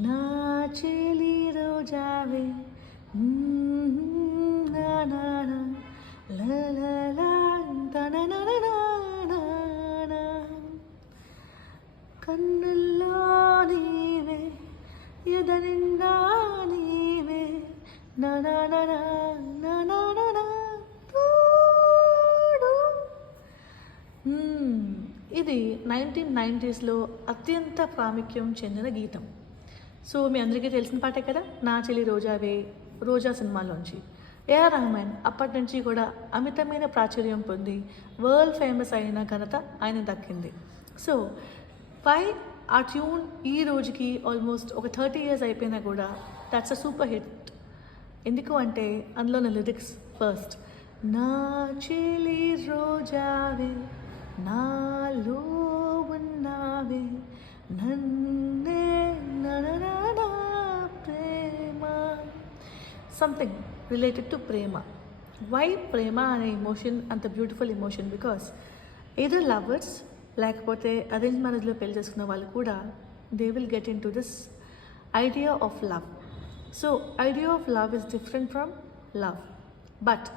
నా చెలి రోజావే నా నా నా లా లా లా తననననా నా కన్నుల్లో నీవే ఎదనిండా నీవే నా నా నా నా నా నా నా నా తోడు. ఇది 1990స్లో అత్యంత ప్రాముఖ్యం చెందిన గీతం. సో మీ అందరికీ తెలిసిన పాటే కదా, నా చెలి రోజావే, రోజా సినిమాలోంచి. ఏఆర్ రెహమాన్ అప్పటి నుంచి కూడా అమితమైన ప్రాచుర్యం పొంది వరల్డ్ ఫేమస్ అయిన ఘనత ఆయన దక్కింది. సో వై ఆ ట్యూన్ ఈ రోజుకి ఆల్మోస్ట్ ఒక 30 years అయిపోయినా కూడా దట్స్ అ సూపర్ హిట్. ఎందుకు అంటే అందులోని లిరిక్స్ ఫస్ట్, నా చెలి రోజావే నాలో ఉన్నావే నన్నే నననా ప్రేమ, సంథింగ్ రిలేటెడ్ టు ప్రేమ. వై ప్రేమ అనే ఎమోషన్ అంత beautiful emotion? Because either lovers లేకపోతే అరేంజ్ మ్యారేజ్లో పెళ్లి చేసుకున్న వాళ్ళు కూడా they will get into this idea of love. So idea of love is different from love, but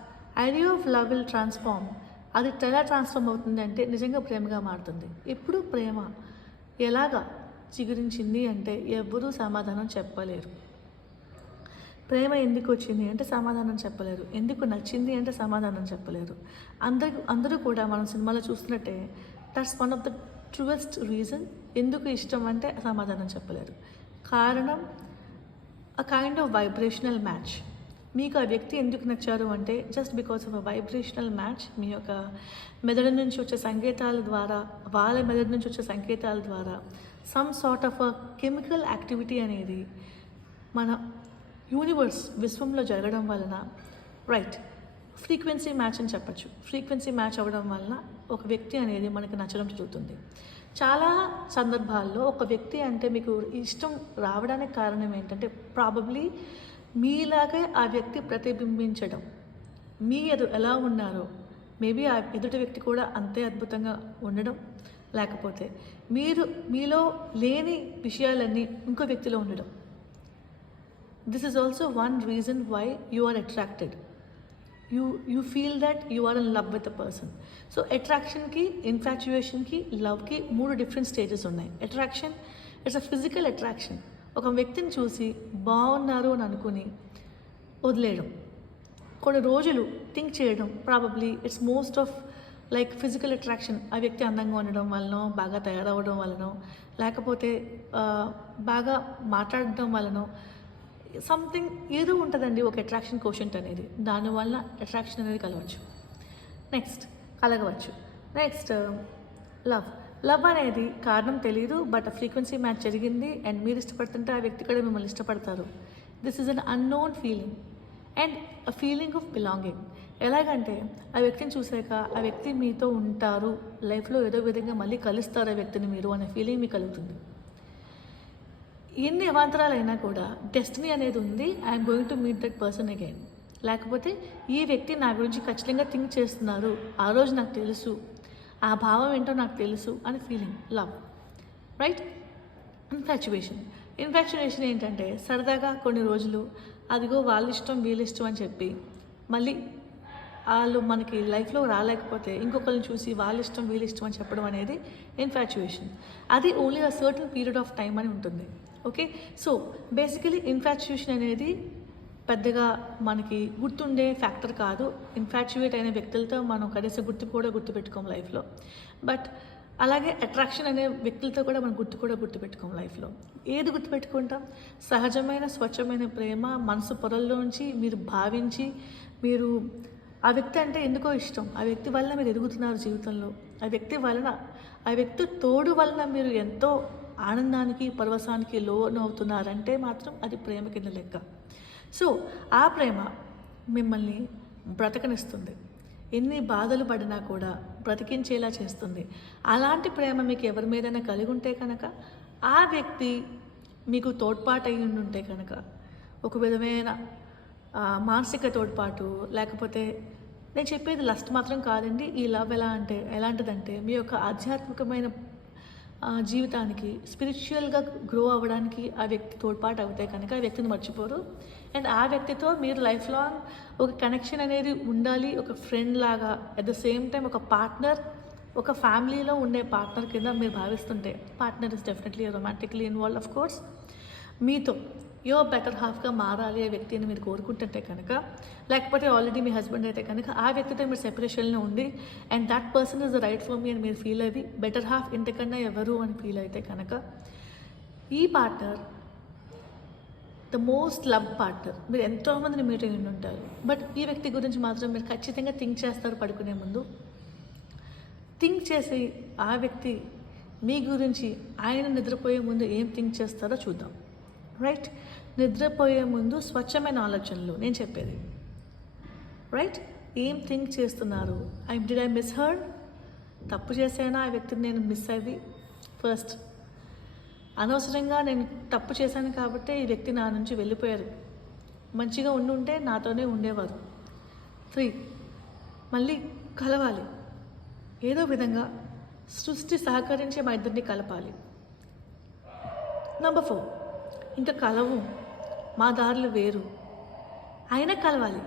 idea of love will transform. అది ఎలా ట్రాన్స్ఫార్మ్ అవుతుంది అంటే నిజంగా ప్రేమగా మారుతుంది. ఎప్పుడు ప్రేమ ఎలాగా చిగురించింది అంటే ఎవ్వరూ సమాధానం చెప్పలేరు. ప్రేమ ఎందుకు వచ్చింది అంటే సమాధానం చెప్పలేరు. ఎందుకు నచ్చింది అంటే సమాధానం చెప్పలేరు. అందరూ కూడా మనం సినిమాలో చూస్తున్నట్టే that's one of the truest reason. ఎందుకు ఇష్టం అంటే సమాధానం చెప్పలేరు. కారణం a kind of vibrational match. మీకు ఆ వ్యక్తి ఎందుకు నచ్చారు అంటే just because of a vibrational match. మీ యొక్క మెదడు నుంచి వచ్చే సంకేతాల ద్వారా, వాళ్ళ మెదడు నుంచి వచ్చే సంకేతాల ద్వారా some sort of a chemical activity అనేది మన యూనివర్స్ విశ్వంలో జరగడం వలన రైట్ ఫ్రీక్వెన్సీ మ్యాచ్ అని చెప్పచ్చు. ఫ్రీక్వెన్సీ మ్యాచ్ అవ్వడం వలన ఒక వ్యక్తి అనేది మనకి నచ్చడం జరుగుతుంది. చాలా సందర్భాల్లో ఒక వ్యక్తి అంటే మీకు ఇష్టం రావడానికి కారణం ఏంటంటే ప్రాబబ్లీ మీలాగే ఆ వ్యక్తి ప్రతిబింబించడం. మీ ఎలా ఉన్నారో మేబీ ఆ ఎదుటి వ్యక్తి కూడా అంతే అద్భుతంగా ఉండడం, లేకపోతే మీలో లేని విషయాలన్నీ ఇంకో వ్యక్తిలో ఉండడం. This is also one reason why you are attracted. You feel that you are in love with a person. So అట్రాక్షన్కి, ఇన్ఫాచ్యుయేషన్కి, లవ్కి 3 డిఫరెంట్ స్టేజెస్ ఉన్నాయి. Attraction it's a physical attraction. ఒక వ్యక్తిని చూసి బాగున్నారు అని అనుకుని వదిలేయడం, కొన్ని రోజులు థింక్ చేయడం, probably it's most of like physical attraction. ఆ వ్యక్తి అందంగా ఉండడం వలనో, బాగా తయారవడం వలనో, లేకపోతే బాగా మాట్లాడడం వలనో సంథింగ్ ఏదో ఉంటుందండి ఒక అట్రాక్షన్ కోషెంట్ అనేది. దానివల్ల అట్రాక్షన్ అనేది కలగవచ్చు. నెక్స్ట్ లవ్ అనేది కారణం తెలియదు, బట్ ఫ్రీక్వెన్సీ మ్యాచ్ జరిగింది అండ్ మీరు ఇష్టపడుతుంటే ఆ వ్యక్తి కూడా మిమ్మల్ని ఇష్టపడతారు. This is an unknown feeling and a feeling of belonging. ఎలాగంటే ఆ వ్యక్తిని చూసాక ఆ వ్యక్తి మీతో ఉంటారు, లైఫ్లో ఏదో విధంగా మళ్ళీ కలుస్తారు ఆ వ్యక్తిని మీరు అనే ఫీలింగ్ మీకు కలుగుతుంది. ఎన్ని అవాంతరాలైనా కూడా డెస్టినీ అనేది ఉంది. I'm going to meet that person again. లేకపోతే ఈ వ్యక్తి నా గురించి ఖచ్చితంగా థింక్ చేస్తున్నారు, ఆ రోజు నాకు తెలుసు, ఆ భావం ఏంటో నాకు తెలుసు అని ఫీలింగ్. Love right. ఇన్ఫాచ్యుయేషన్ ఏంటంటే సరదాగా కొన్ని రోజులు అదిగో వాళ్ళ ఇష్టం వీళ్ళ ఇష్టం అని చెప్పి మళ్ళీ వాళ్ళు మనకి లైఫ్లో రాలేకపోతే ఇంకొకరిని చూసి వాళ్ళ ఇష్టం వీళ్ళ ఇష్టం అని చెప్పడం అనేది ఇన్ఫాచ్యుయేషన్. అది only a certain period of time అని ఉంటుంది. ఓకే, సో బేసికలీ ఇన్ఫాచ్యుయేషన్ అనేది పెద్దగా మనకి గుర్తుండే ఫ్యాక్టర్ కాదు. ఇన్ఫాచ్యుయేట్ అయిన వ్యక్తులతో మనం కనీసం గుర్తుపెట్టుకోం లైఫ్లో. బట్ అలాగే అట్రాక్షన్ అనే వ్యక్తులతో కూడా మనం గుర్తుపెట్టుకోం లైఫ్లో. ఏది గుర్తుపెట్టుకుంటాం? సహజమైన స్వచ్ఛమైన ప్రేమ మనసు పొరల్లోంచి మీరు భావించి, మీరు ఆ వ్యక్తి అంటే ఎందుకో ఇష్టం, ఆ వ్యక్తి వలన మీరు ఎదుగుతున్నారు జీవితంలో, ఆ వ్యక్తి తోడు వలన మీరు ఎంతో ఆనందానికి, పరవశానికి లోనవుతున్నారంటే మాత్రం అది ప్రేమ కింద లెక్క. సో ఆ ప్రేమ మిమ్మల్ని బ్రతకనిస్తుంది. ఎన్ని బాధలు పడినా కూడా బ్రతికించేలా చేస్తుంది. అలాంటి ప్రేమ మీకు ఎవరి మీదైనా కలిగి ఉంటే కనుక, ఆ వ్యక్తి మీకు తోడ్పాటు అయి ఉంటే కనుక, ఒక విధమైన మానసిక తోడ్పాటు, లేకపోతే నేను చెప్పేది లస్ట్ మాత్రం కాదండి. ఈ లవ్ ఎలాంటిదంటే మీ యొక్క ఆధ్యాత్మికమైన జీవితానికి స్పిరిచువల్గా గ్రో అవ్వడానికి ఆ వ్యక్తి తోడ్పాటు అవుతాయి కనుక ఆ వ్యక్తిని మర్చిపోరు. అండ్ ఆ వ్యక్తితో మీరు లైఫ్ లాంగ్ ఒక కనెక్షన్ అనేది ఉండాలి, ఒక ఫ్రెండ్ లాగా, అట్ ద సేమ్ టైం ఒక పార్ట్నర్, ఒక ఫ్యామిలీలో ఉండే పార్ట్నర్ కింద మీరు భావిస్తుంటే, partner is definitely romantically involve of course, మీతో యువర్ బెటర్ హాఫ్గా మారాలి ఆ వ్యక్తిని మీరు కోరుకుంటుంటే కనుక, లేకపోతే ఆల్రెడీ మీ హస్బెండ్ అయితే కనుక ఆ వ్యక్తితో మీరు సెపరేషన్లో ఉండి and that person is the right for me అని మీరు ఫీల్ అయ్యి బెటర్ హాఫ్ ఇంతకన్నా ఎవరు అని ఫీల్ అయితే కనుక, ఈ partner the most love partner. మీరు ఎంతోమందిని మీట్ అయ్యి ఉంటారు, బట్ ఈ వ్యక్తి గురించి మాత్రం మీరు ఖచ్చితంగా థింక్ చేస్తారు పడుకునే ముందు. థింక్ చేసి ఆ వ్యక్తి మీ గురించి ఆయన నిద్రపోయే ముందు ఏం థింక్ చేస్తారో చూద్దాం. రైట్, నిద్రపోయే ముందు స్వచ్ఛమైన ఆలోచనలు నేను చెప్పేది. రైట్, ఏం థింక్ చేస్తున్నారు? Did I miss her? తప్పు చేశానా ఆ వ్యక్తిని నేను మిస్ అయ్యి? ఫస్ట్, అనవసరంగా నేను తప్పు చేశాను కాబట్టి ఈ వ్యక్తి నా నుంచి వెళ్ళిపోయారు, మంచిగా ఉండుంటే నాతోనే ఉండేవారు. 3, మళ్ళీ కలవాలి, ఏదో విధంగా సృష్టి సహకరించి మా ఇద్దరిని కలపాలి. నెంబర్ 4, ఇంకా కలవు, మా దారులు వేరు, అయినా కలవాలి.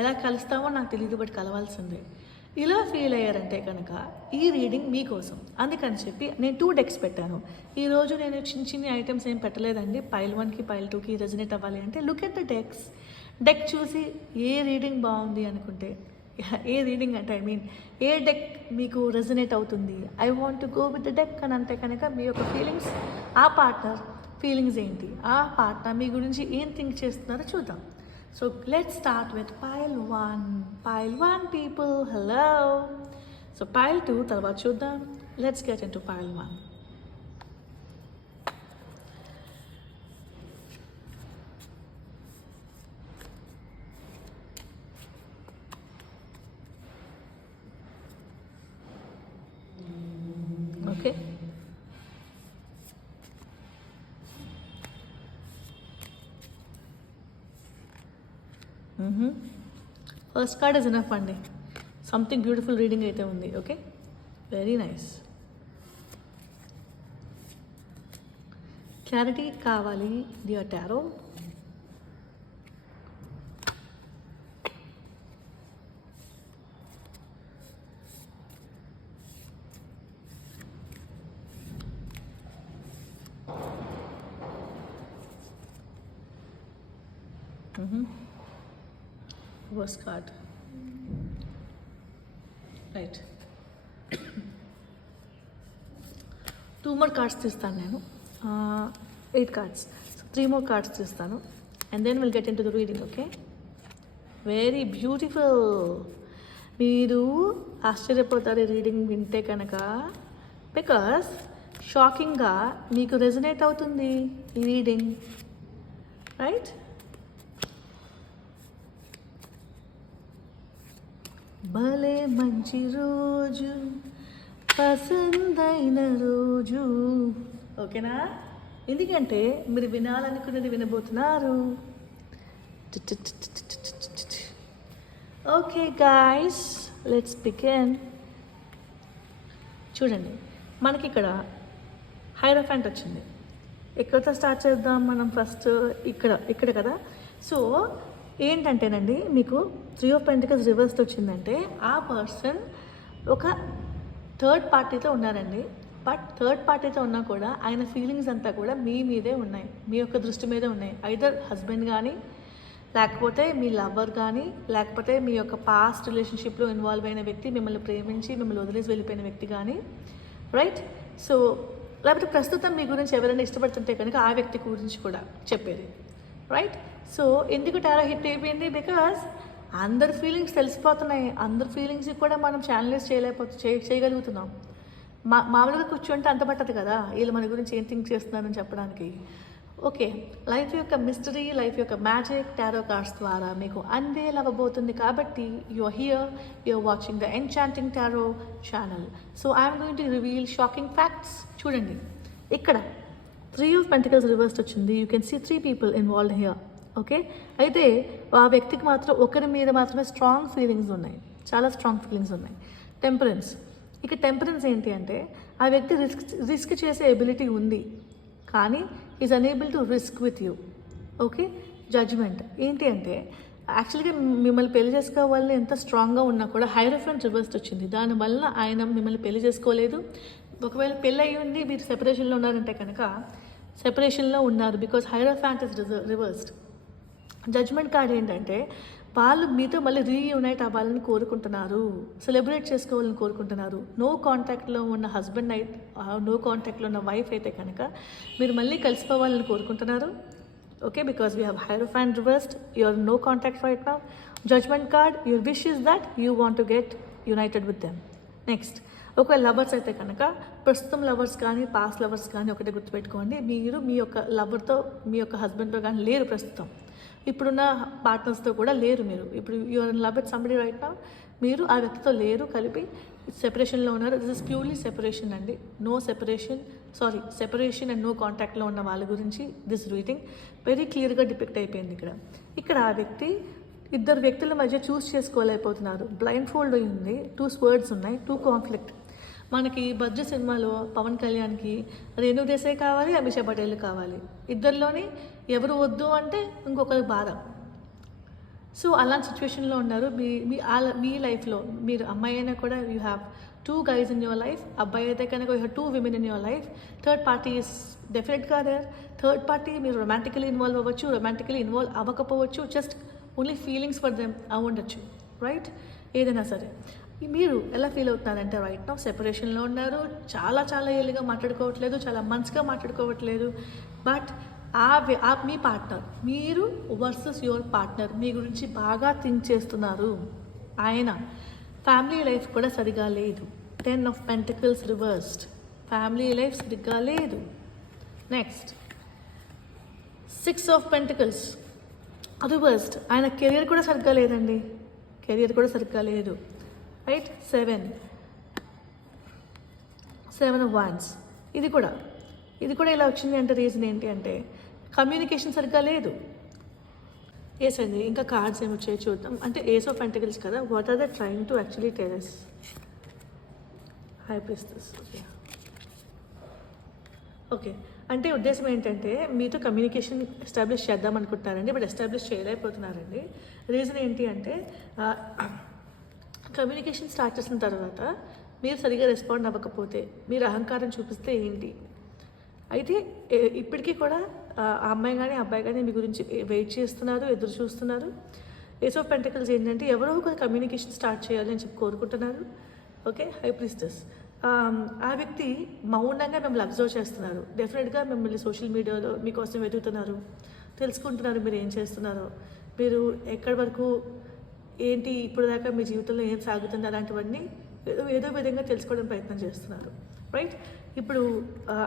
ఎలా కలుస్తామో నాకు తెలియదు, బట్ కలవాల్సిందే. ఇలా ఫీల్ అయ్యారంటే కనుక ఈ రీడింగ్ మీకోసం. అందుకని చెప్పి నేను 2 డెక్స్ పెట్టాను. ఈరోజు నేను చిన్న చిన్న ఐటమ్స్ ఏం పెట్టలేదండి. పైల్ 1కి పైల్ 2కి రెజనేట్ అవ్వాలి అంటే look at the dex. Deck చూసి ఏ రీడింగ్ బాగుంది అనుకుంటే, ఏ రీడింగ్ అంటే ఏ డెక్ మీకు రెజనేట్ అవుతుంది, I want to go with the deck అని అంటే కనుక మీ యొక్క ఫీలింగ్స్, ఆ పార్ట్నర్ ఫీలింగ్స్ ఏంటి, ఆ పార్ట్నర్ మీ గురించి ఏం థింక్ చేస్తున్నారో చూద్దాం. So let's start with pile 1. Pile 1 people, hello. So pile 2 తర్వాత చూద్దాం. Let's get in to pile 1. Okay, first card is enough అండి. సంథింగ్ బ్యూటిఫుల్ రీడింగ్ అయితే ఉంది. Okay, very nice. క్లారిటీ కావాలి dear tarot. Reverse card. Right. 2 more cards తీస్తాను నేను. 8 cards. So 3 more cards తీస్తాను and then we'll get into the reading. Okay. Very beautiful. మీరు ఆశ్చర్యపోతారు reading వింటే కనుక, బికాస్ షాకింగ్గా మీకు రెజనేట్ అవుతుంది ఈ రీడింగ్. రైట్, భలే మంచి రోజు, పసందైన రోజు. ఓకేనా? ఎందుకంటే మీరు వినాలనుకున్నది వినబోతున్నారు. Okay guys, let's begin. చూడండి, మనకి ఇక్కడ హైరోఫాంట్ వచ్చింది. ఎక్కడితో స్టార్ట్ చేద్దాం మనం? ఫస్ట్ ఇక్కడ కదా. సో ఏంటంటేనండి, మీకు 3 of Pentacles రివర్స్డ్ వచ్చిందంటే ఆ పర్సన్ ఒక థర్డ్ పార్టీతో ఉన్నారండి. బట్ థర్డ్ పార్టీతో ఉన్నా కూడా ఆయన ఫీలింగ్స్ అంతా కూడా మీ మీదే ఉన్నాయి, మీ యొక్క దృష్టి మీదే ఉన్నాయి. ఐదర్ హస్బెండ్ కానీ, లేకపోతే మీ లవర్ కానీ, లేకపోతే మీ యొక్క పాస్ట్ రిలేషన్షిప్లో ఇన్వాల్వ్ అయిన వ్యక్తి, మిమ్మల్ని ప్రేమించి మిమ్మల్ని వదిలేసి వెళ్ళిపోయిన వ్యక్తి కానీ, రైట్. సో లేకపోతే ప్రస్తుతం మీ గురించి ఎవరైనా ఇష్టపడుతుంటే కనుక ఆ వ్యక్తి గురించి కూడా చెప్పేది. రైట్. సో ఎందుకు టారో హిట్ అయిపోయింది? బికాజ్ అందరి ఫీలింగ్స్ తెలిసిపోతున్నాయి. అందరి ఫీలింగ్స్ కూడా మనం ఛానలైజ్ చేయగలుగుతున్నాం. మామూలుగా కూర్చుంటే అంత పట్టదు కదా వీళ్ళు మన గురించి ఏం థింక్ చేస్తున్నారని చెప్పడానికి. ఓకే, లైఫ్ యొక్క మిస్టరీ, లైఫ్ యొక్క మ్యాజిక్ టారో కార్డ్స్ ద్వారా మీకు అన్వేల్ అవ్వబోతుంది. కాబట్టి you're here, you're watching the enchanting tarot channel. So I'm going to reveal shocking facts. చూడండి, ఇక్కడ 3 of Pentacles రివర్స్డ్ వచ్చింది. You can see 3 people involved here. Okay, అయితే ఆ వ్యక్తికి మాత్రం ఒకరి మీద మాత్రమే స్ట్రాంగ్ ఫీలింగ్స్ ఉన్నాయి, చాలా స్ట్రాంగ్ ఫీలింగ్స్ ఉన్నాయి. టెంపరెన్స్, ఇక టెంపరెన్స్ ఏంటి అంటే ఆ వ్యక్తి రిస్క్ చేసే ఎబిలిటీ ఉంది, కానీ is unable to risk with you. Okay. Judgement ఏంటి అంటే యాక్చువల్గా మిమ్మల్ని పెళ్లి చేసుకోవాలని ఎంత స్ట్రాంగ్గా ఉన్నా కూడా హైరోఫెంట్ రివర్స్డ్ వచ్చింది. దానివల్ల ఆయన మిమ్మల్ని పెళ్లి చేసుకోలేదు. ఒకవేళ పెళ్ళి అయ్యి ఉండి మీరు సెపరేషన్లో ఉన్నారంటే కనుక సెపరేషన్లో ఉన్నారు, because hierophant is reversed. Judgement card ఏంటంటే వాళ్ళు మీతో మళ్ళీ రీయూనైట్ అవ్వాలని కోరుకుంటున్నారు, సెలబ్రేట్ చేసుకోవాలని కోరుకుంటున్నారు. నో కాంటాక్ట్లో ఉన్న హస్బెండ్ అయితే, నో కాంటాక్ట్లో ఉన్న వైఫ్ అయితే కనుక మీరు మళ్ళీ కలిసిపోవాలని కోరుకుంటున్నారు. Okay, because we have hierophant reversed, you are no contact right now. Judgement card, your wish is that you want to get united with them. Next, ఒకవేళ లవర్స్ అయితే కనుక ప్రస్తుతం లవర్స్ కానీ పాస్ట్ లవర్స్ కానీ ఒకటే గుర్తుపెట్టుకోండి, మీరు మీ యొక్క లవర్తో మీ యొక్క హస్బెండ్తో కానీ లేరు ప్రస్తుతం. ఇప్పుడున్న పార్ట్నర్స్తో కూడా లేరు. మీరు ఇప్పుడు you're in love with somebody right now, మీరు ఆ వ్యక్తితో లేరు, కలిపి సెపరేషన్లో ఉన్నారు. దిస్ ఇస్ ప్యూర్లీ సెపరేషన్ అండి, నో సెపరేషన్ అండ్ నో కాంటాక్ట్లో ఉన్న వాళ్ళ గురించి దిస్ రీడింగ్ వెరీ క్లియర్గా డిపిక్ట్ అయిపోయింది. ఇక్కడ ఆ వ్యక్తి ఇద్దరు వ్యక్తుల మధ్య చూస్ చేసుకోలేకపోతున్నారు. బ్లైండ్ ఫోల్డ్ ఉంది, 2 స్వర్డ్స్ ఉన్నాయి, 2 కాన్ఫ్లిక్ట్. మనకి బడ్జెట్ సినిమాలో పవన్ కళ్యాణ్కి రేణు దేశాయ్ కావాలి, అమిషా పటేల్ కావాలి. ఇద్దరిలోని ఎవరు వద్దు అంటే ఇంకొకరు బాధ. సో అలాంటి సిచ్యువేషన్లో ఉన్నారు. మీ లైఫ్లో మీరు అమ్మాయి అయినా కూడా you have 2 guys in your life, అబ్బాయి అయితే కనుక you have 2 women in your life. Third party is డెఫినెట్గా దేర్. థర్డ్ పార్టీ మీరు రొమాంటికలీ ఇన్వాల్వ్ అవ్వచ్చు, రొమాంటికలీ ఇన్వాల్వ్ అవ్వకపోవచ్చు, just only feelings for them అవ్వండొచ్చు. రైట్, ఏదైనా సరే. మీరు ఎలా ఫీల్ అవుతున్నారంటే రైట్ నౌ సెపరేషన్లో ఉన్నారు, చాలా ఏళ్ళుగా మాట్లాడుకోవట్లేదు, చాలా మంత్స్గా మాట్లాడుకోవట్లేదు. బట్ మీ పార్ట్నర్, మీరు వర్సెస్ యువర్ పార్ట్నర్ మీ గురించి బాగా థింక్ చేస్తున్నారు. ఆయన ఫ్యామిలీ లైఫ్ కూడా సరిగా లేదు. 10 of Pentacles reversed, family life సరిగ్గా లేదు. నెక్స్ట్ 6 of Pentacles రివర్స్డ్, ఆయన కెరియర్ కూడా సరిగ్గా లేదండి, కెరియర్ కూడా సరిగ్గా లేదు. రైట్, 7 of Wands, ఇది కూడా ఇలా వచ్చింది అంటే రీజన్ ఏంటి అంటే కమ్యూనికేషన్ సరిగ్గా లేదు. ఎస్ అండి, ఇంకా కార్డ్స్ ఏమి వచ్చాయి చూద్దాం. అంటే ఏస్ ఆఫ్ పెంటికల్స్ కదా, what are the trying to actually tell us? High priestess. Okay, అంటే ఉద్దేశం ఏంటంటే మీతో కమ్యూనికేషన్ ఎస్టాబ్లిష్ చేద్దాం అనుకుంటున్నారండి, బట్ ఎస్టాబ్లిష్ చేయలేకపోతున్నారండి. రీజన్ ఏంటి అంటే కమ్యూనికేషన్ స్టార్ట్ చేసిన తర్వాత మీరు సరిగా రెస్పాండ్ అవ్వకపోతే, మీరు అహంకారం చూపిస్తే ఏంటి అయితే ఇప్పటికీ కూడా ఆ అమ్మాయి కానీ అబ్బాయి కానీ మీ గురించి వెయిట్ చేస్తున్నారు, ఎదురు చూస్తున్నారు. ఏస్ ఆఫ్ పెంటికల్స్ ఏంటంటే ఎవరో ఒక కమ్యూనికేషన్ స్టార్ట్ చేయాలి అని చెప్పి కోరుకుంటున్నారు. Okay, high priestess. ఆ వ్యక్తి మౌనంగా మిమ్మల్ని అబ్జర్వ్ చేస్తున్నారు. డెఫినెట్గా మిమ్మల్ని సోషల్ మీడియాలో మీకోసం వెతుకుతున్నారు, తెలుసుకుంటున్నారు మీరు ఏం చేస్తున్నారో, మీరు ఎక్కడి వరకు ఏంటి, ఇప్పుడు దాకా మీ జీవితంలో ఏం సాగుతుంది, అలాంటివన్నీ ఏదో విధంగా తెలుసుకోవడం ప్రయత్నం చేస్తున్నారు. రైట్, ఇప్పుడు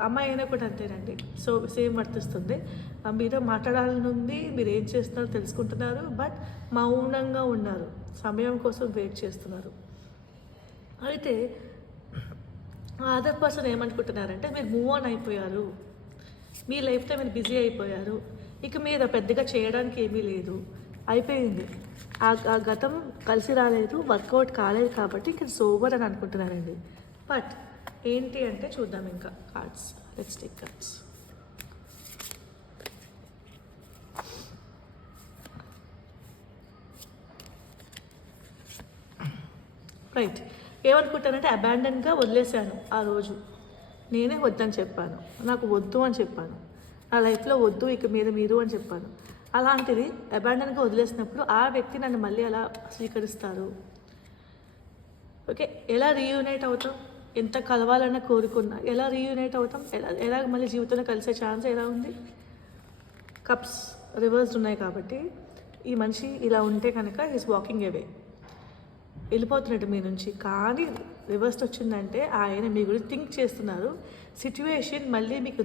అమ్మాయి అయినా కూడా అంతేనండి. సో సేమ్ వర్తిస్తుంది. మీతో మాట్లాడాలని ఉంది, మీరు ఏం చేస్తున్నారో తెలుసుకుంటున్నారు, బట్ మౌనంగా ఉన్నారు, సమయం కోసం వెయిట్ చేస్తున్నారు. అయితే అదర్ పర్సన్ ఏమనుకుంటున్నారంటే మీరు మూవ్ ఆన్ అయిపోయారు, మీ లైఫ్తో మీరు బిజీ అయిపోయారు, ఇక మీరు పెద్దగా చేయడానికి ఏమీ లేదు, అయిపోయింది, ఆ గతం కలిసి రాలేదు, వర్కౌట్ కాలేదు కాబట్టి ఇక సోవర్ అని అనుకుంటున్నారండి. బట్ ఏంటి అంటే చూద్దాం ఇంకా cards. Let's take cards. Right, ఏమనుకుంటానంటే అబాండన్గా వదిలేశాను, ఆ రోజు నేనే వద్దని చెప్పాను, నాకు వద్దు అని చెప్పాను, నా లైఫ్లో వద్దు ఇక మీద మీరు అని చెప్పాను. అలాంటిది అబాండన్గా వదిలేసినప్పుడు ఆ వ్యక్తి నన్ను మళ్ళీ ఎలా స్వీకరిస్తారు? ఓకే, ఎలా రీయూనైట్ అవుతాం? ఎంత కలవాలన్న కోరుకున్నా ఎలా రీయూనైట్ అవుతాం? ఎలా మళ్ళీ జీవితంలో కలిసే ఛాన్స్ ఎలా ఉంది? కప్స్ రివర్స్డ్ ఉన్నాయి కాబట్టి ఈ మనిషి ఇలా ఉంటే కనుక ఈజ్ వాకింగ్ అవే, వెళ్ళిపోతున్నట్టు మీ నుంచి. కానీ రివర్స్ వచ్చిందంటే ఆయన మీ గురించి థింక్ చేస్తున్నారు. సిచ్యువేషన్ మళ్ళీ మీకు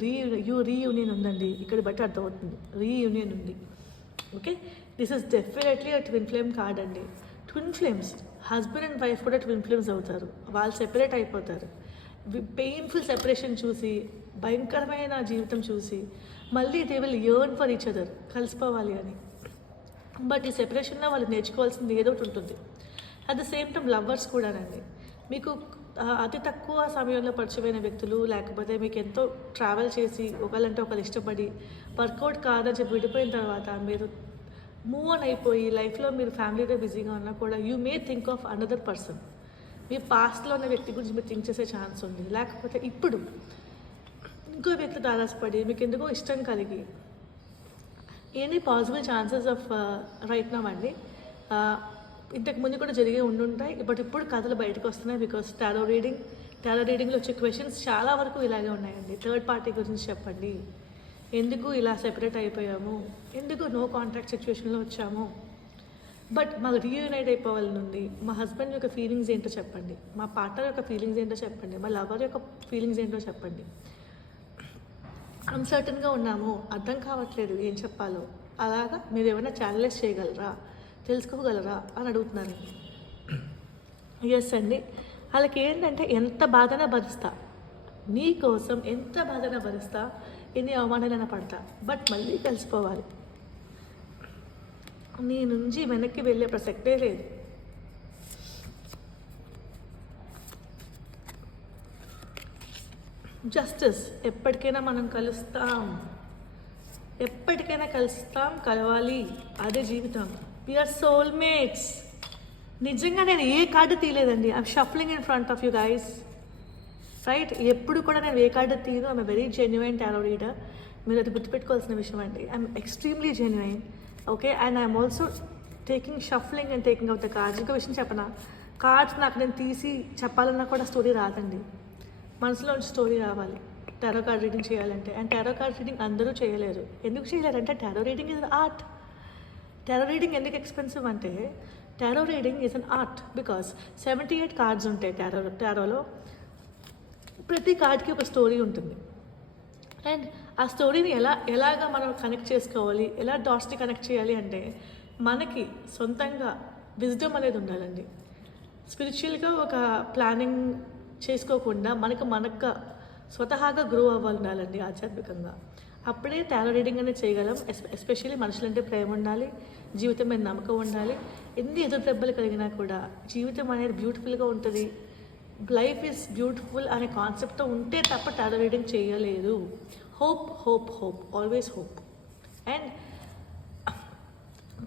రీయూనియన్ ఉందండి, ఇక్కడ బట్టి అర్థమవుతుంది, రీయూనియన్ ఉంది. Okay, this is definitely a twin flame card అండి. Twin flames, husband and wife కూడా ట్విన్ ఫ్లేమ్స్ అవుతారు, వాళ్ళు సెపరేట్ అయిపోతారు. పెయిన్ఫుల్ సెపరేషన్ చూసి, భయంకరమైన జీవితం చూసి మళ్ళీ they will yearn for each other, కలిసిపోవాలి అని. బట్ ఈ సెపరేషన్లో వాళ్ళు నేర్చుకోవాల్సింది ఏదో ఒకటి ఉంటుంది. At the same time lovers కూడానండి, మీకు అతి తక్కువ సమయంలో పరిచయమైన వ్యక్తులు, లేకపోతే మీకు ఎంతో ట్రావెల్ చేసి ఒకళ్ళంటే ఒకళ్ళు ఇష్టపడి వర్కౌట్ కాదని చెప్పి విడిపోయిన తర్వాత మీరు మూవ్ ఆన్ అయిపోయి లైఫ్లో మీరు ఫ్యామిలీతో బిజీగా ఉన్నా కూడా you may think of another person. మీ పాస్ట్లో ఉన్న వ్యక్తి గురించి మీరు థింక్ చేసే ఛాన్స్ ఉంది. లేకపోతే ఇప్పుడు ఇంకో వ్యక్తితో ఆరాసపడి మీకు ఎందుకో ఇష్టం కలిగి any possible chances of right now అండి. ఇంతకు ముందు కూడా జరిగే ఉండుంటాయి, బట్ ఇప్పుడు కథలు బయటకు వస్తున్నాయి. బికాస్ టారో రీడింగ్లో వచ్చే క్వశ్చన్స్ చాలా వరకు ఇలాగే ఉన్నాయండి. థర్డ్ పార్టీ గురించి చెప్పండి, ఎందుకు ఇలా సెపరేట్ అయిపోయాము, ఎందుకు నో కాంటాక్ట్ సిచ్యువేషన్లో వచ్చాము, బట్ మాకు రీయూనైట్ అయిపోవాలని ఉంది, మా హస్బెండ్ యొక్క ఫీలింగ్స్ ఏంటో చెప్పండి, మా పార్ట్నర్ యొక్క ఫీలింగ్స్ ఏంటో చెప్పండి, మా లవర్ యొక్క ఫీలింగ్స్ ఏంటో చెప్పండి. అన్సర్టన్గా ఉన్నాము, అర్థం కావట్లేదు ఏం చెప్పాలో, అలాగా మీరు ఏమైనా ఛానలైజ్ చేయగలరా, తెలుసుకోగలరా అని అడుగుతున్నాను. ఎస్ అండి, వాళ్ళకి ఏంటంటే ఎంత బాధన భరిస్తా, నీ కోసం ఎంత బాధన భరిస్తా, ఎన్ని అవమానాలైనా పడతా, బట్ మళ్ళీ కలిసిపోవాలి, నీ నుంచి వెనక్కి వెళ్ళే ప్రసక్తే లేదు. జస్టిస్, ఎప్పటికైనా మనం కలుస్తాం, ఎప్పటికైనా కలుస్తాం, కలవాలి, అదే జీవితం. We are soulmates. నిజంగా నేను ఏ కార్డు తీయలేదండి. I'm shuffling in front of you guys, right? ఎప్పుడు కూడా నేను ఏ కార్డు తీయను. I'm very genuine tarot reader. మీరు అది గుర్తుపెట్టుకోవాల్సిన విషయం అండి. I'm extremely genuine, okay? And I'm also taking shuffling and taking out the cards. ఇంకో విషయం చెప్పనా, కార్డ్స్ నాకు నేను తీసి చెప్పాలన్నా కూడా స్టోరీ రాదండి, మనసులోంచి స్టోరీ రావాలి టారో కార్డ్ రీడింగ్ చేయాలంటే. అండ్ టారో కార్డ్ రీడింగ్ అందరూ చేయలేరు. ఎందుకు చేయలేరంటే tarot reading is art. Tarot reading ఎందుకు ఎక్స్పెన్సివ్ అంటే tarot reading is an art. Because 78 cards ఉంటాయి టారోలో. ప్రతి కార్డ్కి ఒక స్టోరీ ఉంటుంది. అండ్ ఆ స్టోరీని ఎలాగా మనం కనెక్ట్ చేసుకోవాలి, ఎలా డాట్స్ని కనెక్ట్ చేయాలి అంటే మనకి సొంతంగా విజ్డమ్ అనేది ఉండాలండి. స్పిరిచువల్గా ఒక ప్లానింగ్ చేసుకోకుండా మనకు స్వతహాగా గ్రో ఉండాలండి ఆధ్యాత్మికంగా. అప్పుడే టారో రీడింగ్ అనేది చేయగలం. ఎస్పెషల్లీ మనుషులంటే ప్రేమ ఉండాలి, జీవితం మీద నమ్మకం ఉండాలి. ఎన్ని ఎదురు దెబ్బలు కలిగినా కూడా జీవితం అనేది బ్యూటిఫుల్గా ఉంటుంది, లైఫ్ ఈజ్ బ్యూటిఫుల్ అనే కాన్సెప్ట్తో ఉంటే తప్ప టారో రీడింగ్ చేయలేదు. Hope hope hope, always hope. And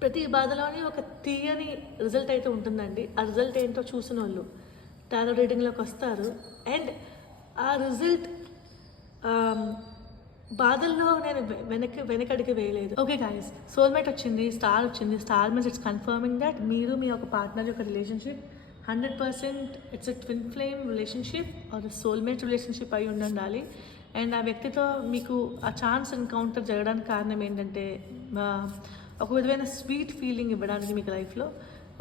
ప్రతి బాధలోని ఒక తీయని రిజల్ట్ అయితే ఉంటుందండి. ఆ రిజల్ట్ ఏంటో చూసిన వాళ్ళు టారో రీడింగ్లోకి వస్తారు. అండ్ ఆ రిజల్ట్ బాధల్లో నేను వెనకడికి వేయలేదు. ఓకే గాయస్, సోల్మేట్ వచ్చింది, స్టార్ వచ్చింది. Star means it's confirming that మీరు మీ ఒక పార్ట్నర్ యొక్క relationship 100% it's a twin flame relationship or soulmate relationship అయి ఉండాలి. అండ్ ఆ వ్యక్తితో మీకు ఆ ఛాన్స్ ఎన్కౌంటర్ జరగడానికి కారణం ఏంటంటే ఒక విధమైన స్వీట్ ఫీలింగ్ ఇవ్వడానికి మీకు లైఫ్లో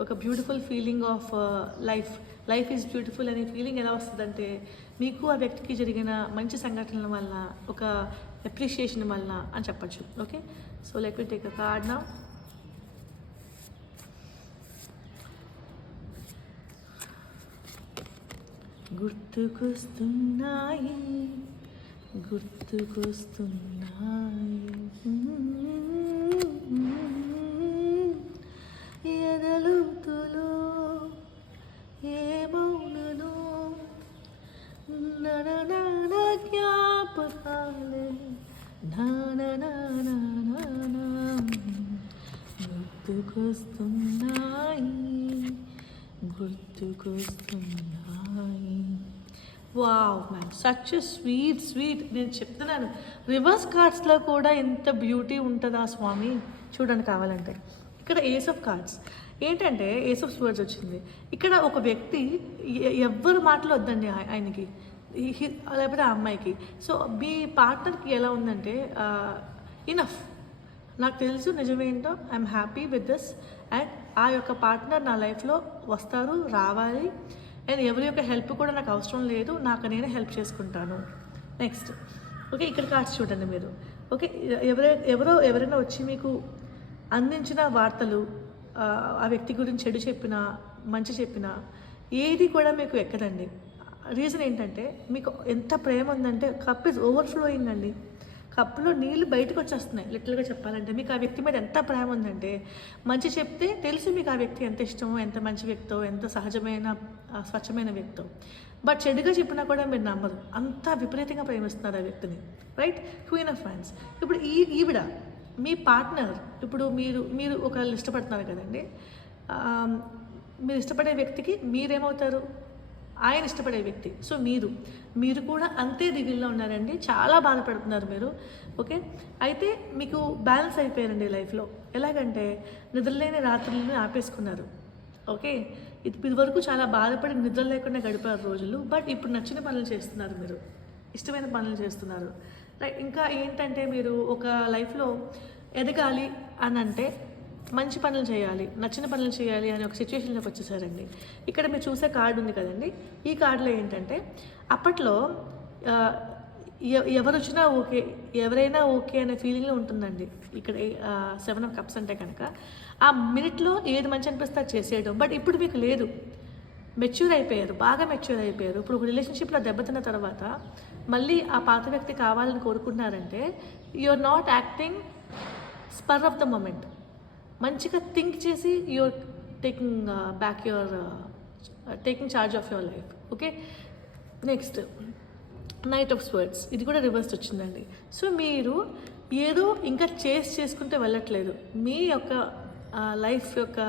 ఒక beautiful feeling of life is beautiful అనే ఫీలింగ్ ఎలా వస్తుందంటే మీకు ఆ వ్యక్తికి జరిగిన మంచి సంఘటనల వల్ల, ఒక అప్రిషియేషన్ వల్ల అని చెప్పచ్చు. Okay, so let me take a card now. గుర్తుకొస్తున్నాయి, ఎదలుతులో ఏ మౌనలో నన జ్ఞాపకాలే గుర్తుకొస్తున్నాయి. Wow ma'am, such sweet. నేను చెప్తున్నాను, రివర్స్ కార్డ్స్లో కూడా ఎంత బ్యూటీ ఉంటుందా స్వామి. చూడండి కావాలంటే ఇక్కడ ఏస్ ఆఫ్ కార్డ్స్ ఏంటంటే ఏస్ ఆఫ్ స్వర్డ్స్ వచ్చింది. ఇక్కడ ఒక వ్యక్తి ఎవ్వరు మాటలు వద్దండి ఆయనకి, లేకపోతే ఆ అమ్మాయికి. సో మీ పార్ట్నర్కి ఎలా ఉందంటే ఇనఫ్, నాకు తెలుసు నిజమేంటో, I'm happy with this. And ఆ యొక్క పార్ట్నర్ నా లైఫ్లో వస్తారు, రావాలి. అండ్ ఎవరి యొక్క హెల్ప్ కూడా నాకు అవసరం లేదు, నాకు నేనే హెల్ప్ చేసుకుంటాను. నెక్స్ట్ ఓకే, ఇక్కడ కార్డ్స్ చూడండి మీరు. ఓకే, ఎవరైనా వచ్చి మీకు అందించిన వార్తలు, ఆ వ్యక్తి గురించి చెడు చెప్పినా మంచి చెప్పినా ఏది కూడా మీకు ఎక్కదండి. రీజన్ ఏంటంటే మీకు ఎంత ప్రేమ ఉందంటే కప్ ఇస్ ఓవర్ఫ్లోయింగ్ అండి. కప్పులో నీళ్ళు బయటకు వచ్చేస్తున్నాయి. లిటరల్గా చెప్పాలంటే మీకు ఆ వ్యక్తి మీద ఎంత ప్రేమ ఉందంటే మంచి చెప్తే తెలుసు మీకు ఆ వ్యక్తి ఎంత ఇష్టమో, ఎంత మంచి వ్యక్తో, ఎంత సహజమైన స్వచ్ఛమైన వ్యక్తో. బట్ చెడుగా చెప్పినా కూడా మీరు నమ్మరు, అంత విపరీతంగా ప్రేమిస్తున్నారు ఆ వ్యక్తిని, రైట్? Queen of fans. ఇప్పుడు ఈవిడ మీ పార్ట్నర్, ఇప్పుడు మీరు ఒకళ్ళు ఇష్టపడుతున్నారు కదండి, మీరు ఇష్టపడే వ్యక్తికి మీరేమవుతారు? ఆయన ఇష్టపడే వ్యక్తి. సో మీరు కూడా అంతే దిగుల్లో ఉన్నారండి, చాలా బాధపడుతున్నారు మీరు. ఓకే, అయితే మీకు బ్యాలెన్స్ అయిపోయారండి లైఫ్లో. ఎలాగంటే నిద్రలేని రాత్రులను ఆపేసుకున్నారు. ఓకే, ఇది వరకు చాలా బాధపడి నిద్ర లేకుండా గడిపారు రోజులు, బట్ ఇప్పుడు నచ్చిన పనులు చేస్తున్నారు, మీరు ఇష్టమైన పనులు చేస్తున్నారు, రైట్? ఇంకా ఏంటంటే మీరు ఒక లైఫ్లో ఎదగాలి అని అంటే మంచి పనులు చేయాలి, నచ్చిన పనులు చేయాలి అనే ఒక సిచ్యువేషన్లోకి వచ్చేసారండి. ఇక్కడ మీరు చూసే కార్డు ఉంది కదండి, ఈ కార్డులో ఏంటంటే అప్పట్లో ఎవరు వచ్చినా ఓకే, ఎవరైనా ఓకే అనే ఫీలింగ్లో ఉంటుందండి. ఇక్కడ 7 of Cups అంటే కనుక ఆ మినిట్లో ఏది మంచి అనిపిస్తే అది చేసేయడం. బట్ ఇప్పుడు మీకు లేదు, మెచ్యూర్ అయిపోయారు, బాగా మెచ్యూర్ అయిపోయారు. ఇప్పుడు ఒక రిలేషన్షిప్లో దెబ్బతిన్న తర్వాత మళ్ళీ ఆ పాత వ్యక్తి కావాలని కోరుకున్నారంటే you are not acting spur of the moment. మంచిగా థింక్ చేసి you're taking charge of your life. Okay, next knight of swords, ఇది కూడా రివర్స్ వచ్చిందండి. సో మీరు ఏదో ఇంకా చేసుకుంటే వెళ్ళట్లేదు, మీ యొక్క లైఫ్ యొక్క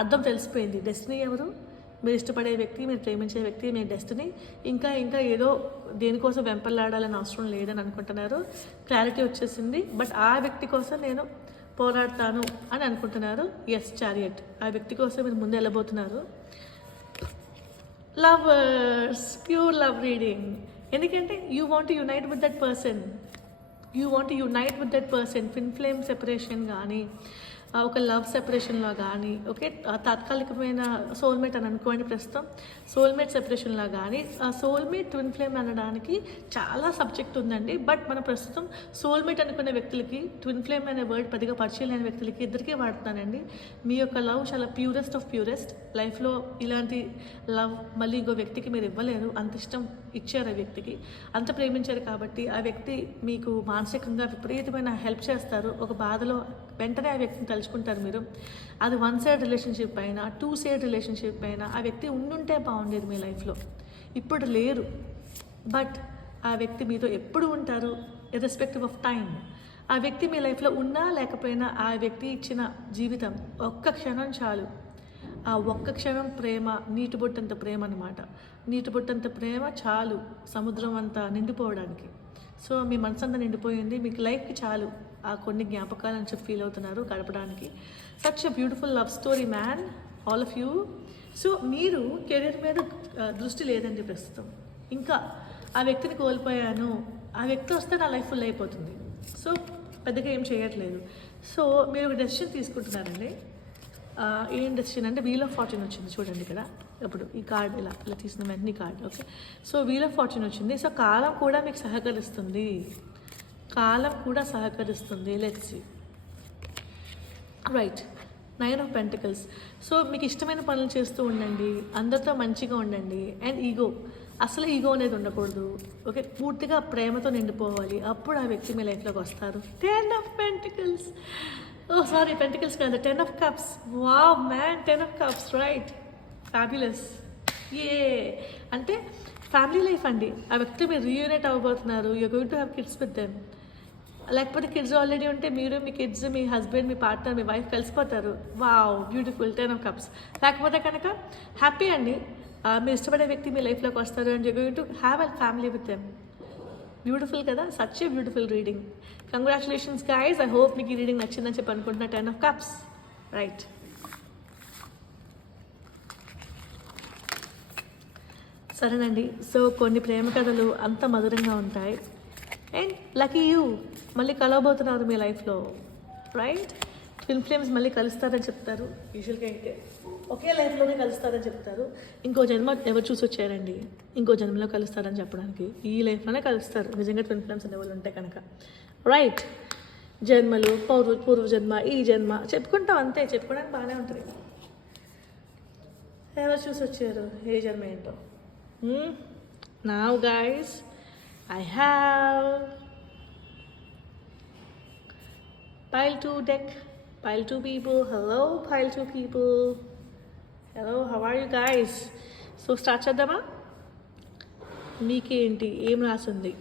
అర్థం తెలిసిపోయింది. డెస్టినీ ఎవరు? మీరు ఇష్టపడే వ్యక్తి, మీరు ప్రేమించే వ్యక్తి మీ డెస్టినీ. ఇంకా ఏదో దేనికోసం వెంపర్లాడాలని అవసరం లేదని అనుకుంటున్నారు. క్లారిటీ వచ్చేసింది, బట్ ఆ వ్యక్తి కోసం నేను పోరాడతాను అని అనుకుంటున్నారు. ఎస్, చారియట్, ఆ వ్యక్తి కోసం మీరు ముందు వెళ్ళబోతున్నారు. Lovers, pure love reading. ఎందుకంటే you want to unite with that person. Twin flame separation కానీ, ఒక లవ్ సెపరేషన్లో కానీ, ఓకే, తాత్కాలికమైన సోల్మేట్ అని అనుకోండి ప్రస్తుతం, సోల్మేట్ సెపరేషన్లో కానీ, ఆ సోల్మేట్ ట్విన్ ఫ్లేమ్ అనడానికి చాలా సబ్జెక్ట్ ఉందండి. బట్ మన ప్రస్తుతం సోల్మేట్ అనుకునే వ్యక్తులకి ట్విన్ ఫ్లేమ్ అనే వర్డ్ పెద్దగా పరిచయం లేని వ్యక్తులకి ఇద్దరికీ వాడుతున్నానండి. మీ యొక్క లవ్ చాలా ప్యూరెస్ట్ ఆఫ్ ప్యూరెస్ట్. లైఫ్లో ఇలాంటి లవ్ మళ్ళీ ఇంకో వ్యక్తికి మీరు ఇవ్వలేరు, అంత ఇష్టం ఇచ్చారు ఆ వ్యక్తికి, అంత ప్రేమించారు. కాబట్టి ఆ వ్యక్తి మీకు మానసికంగా విపరీతమైన హెల్ప్ చేస్తారు. ఒక బాధలో వెంటనే ఆ వ్యక్తిని తలుచుకుంటారు మీరు. అది 1 సైడ్ రిలేషన్షిప్ అయినా 2 సైడ్ రిలేషన్షిప్ అయినా ఆ వ్యక్తి ఉండుంటే బాగుండేది మీ లైఫ్లో. ఇప్పుడు లేరు, బట్ ఆ వ్యక్తి మీతో ఎప్పుడు ఉంటారు, ఇర్రెస్పెక్టివ్ ఆఫ్ టైం. ఆ వ్యక్తి మీ లైఫ్లో ఉన్నా లేకపోయినా ఆ వ్యక్తి ఇచ్చిన జీవితం ఒక్క క్షణం చాలు. ఆ ఒక్క క్షణం ప్రేమ నీటి బొట్టంత ప్రేమ అనమాట. నీటి బొట్టంత ప్రేమ చాలు సముద్రం అంతా నిండిపోవడానికి. సో మీ మనసు అంతా నిండిపోయింది, మీకు లైఫ్కి చాలు ఆ కొన్ని జ్ఞాపకాలు అని చెప్పి ఫీల్ అవుతున్నారు గడపడానికి. Such a beautiful love story man, all of you. So మీరు కెరీర్ మీద దృష్టి లేదండి ప్రస్తుతం. ఇంకా ఆ వ్యక్తిని కోల్పోయాను, ఆ వ్యక్తి వస్తే నా లైఫ్ ఫుల్ అయిపోతుంది, సో పెద్దగా ఏం చేయట్లేదు. సో మీరు ఒక డెసిషన్ తీసుకుంటున్నారండి. ఏం డెసిషన్ అంటే వీల్ ఆఫ్ ఫార్చ్యూన్ వచ్చింది చూడండి ఇక్కడ. ఇప్పుడు ఈ కార్డ్ ఇలా తీసిన వెంటనే card, okay. So wheel of fortune వచ్చింది. సో కాలం కూడా మీకు సహకరిస్తుంది, let's see, right? 9 of Pentacles. So మీకు ఇష్టమైన పనులు చేస్తూ ఉండండి, అందరితో మంచిగా ఉండండి. అండ్ అసలు ఈగో అనేది ఉండకూడదు, ఓకే. పూర్తిగా ప్రేమతో నిండిపోవాలి, అప్పుడు ఆ వ్యక్తి మీ లైఫ్లోకి వస్తారు. 10 of Pentacles, Pentacles కాదు, 10 of Cups. Wow man, 10 of Cups, right? Fabulous. అంటే ఫ్యామిలీ లైఫ్ అండి. ఆ వ్యక్తి మీరు రీయూనైట్ అవ్వబోతున్నారు. You going to have kids with them. లేకపోతే కిడ్స్ ఆల్రెడీ ఉంటే మీరు, మీ కిడ్స్, మీ హస్బెండ్, మీ పార్ట్నర్, మీ వైఫ్ కలిసిపోతారు. Wow, beautiful, 10 of Cups. లేకపోతే కనుక హ్యాపీ అండి, మీరు ఇష్టపడే వ్యక్తి మీ లైఫ్లోకి వస్తారు and you going to have a family with them. Beautiful కదా, such a beautiful reading. Congratulations guys, I hope మీకు ఈ రీడింగ్ నచ్చిందని చెప్పి అనుకుంటున్నా. 10 of Cups, రైట్? సరేనండి. సో కొన్ని ప్రేమ కథలు అంత మధురంగా ఉంటాయి. అండ్ లక్కీ యూ, మళ్ళీ కలవబోతున్నారు మీ లైఫ్లో, రైట్? ట్విన్ ఫ్లేమ్స్ మళ్ళీ కలుస్తారని చెప్తారు యూజువల్గా, అయితే ఒకే లైఫ్లోనే కలుస్తారని చెప్తారు. ఇంకో జన్మ ఎవరు చూసి వచ్చారండి, ఇంకో జన్మలో కలుస్తారని చెప్పడానికి ఈ లైఫ్లోనే కలుస్తారు నిజంగా ట్విన్ ఫ్లేమ్స్ అనేవాళ్ళు ఉంటే కనుక, రైట్? జన్మలు, పూర్వజన్మ, ఈ జన్మ చెప్పుకుంటాం, అంతే, చెప్పుకోవడానికి బాగానే ఉంటుంది. ఎవరు చూసి వచ్చారు, ఏ జన్మ ఏంటో. Now guys, I have pile 2 deck, pile 2 people. Hello pile 2 people, hello, how are you guys? So start చేద్దామా? మీకేంటి, ఏం రాసింది,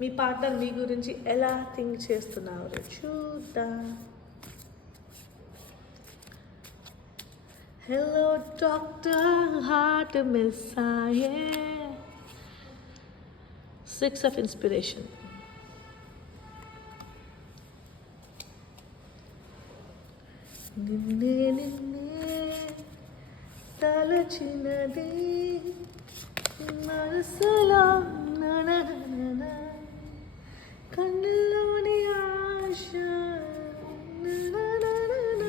మీ పార్ట్నర్ మీ గురించి ఎలా థింక్ చేస్తున్నారు చూద్దాం. హలో డాక్టర్, హార్ట్ మిస్ అయ్యే. 6 of inspiration. నిన్నే నిన్నే తలచినది మనసులో నననన కన్నులోని ఆశ నననన